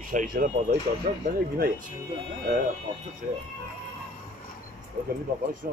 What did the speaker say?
İşe fazlayı tartışan ben de güne yetişim. Artık şey. Bakın bir bakalım işte